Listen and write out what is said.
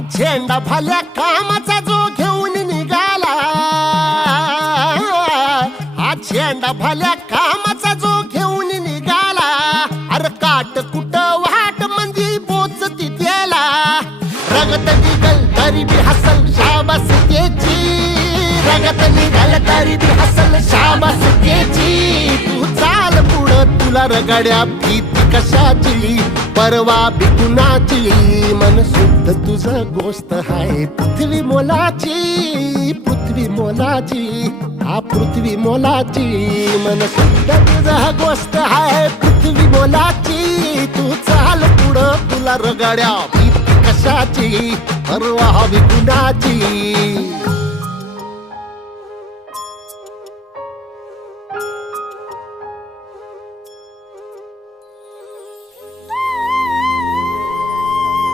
झेंडा भल्या कामाचा जो घेऊन निघाला, हा झेंडा भल्या कामाचा जो घेऊन निघाला, अरे काट कुट वाट म्हणजे पोचती त्याला, रगत निघल तरी बी हसल शाबास त्याची, रगत निघल तरी बी हसल शाबास त्याची. तू चाल पुढं तुला रगड्या भीती कशाची, परवा बी कुणाची, मन शुद्ध तुझं गोष्ट हाय पृथ्वी मोलाची, पृथ्वी मोलाची, हा पृथ्वी मोलाची, मन शुद्ध तुझं गोष्ट हाय पृथ्वी मोलाची. तू चाल पुढं तुला रगड्या भीती कशाची, परवा बी कुणाची.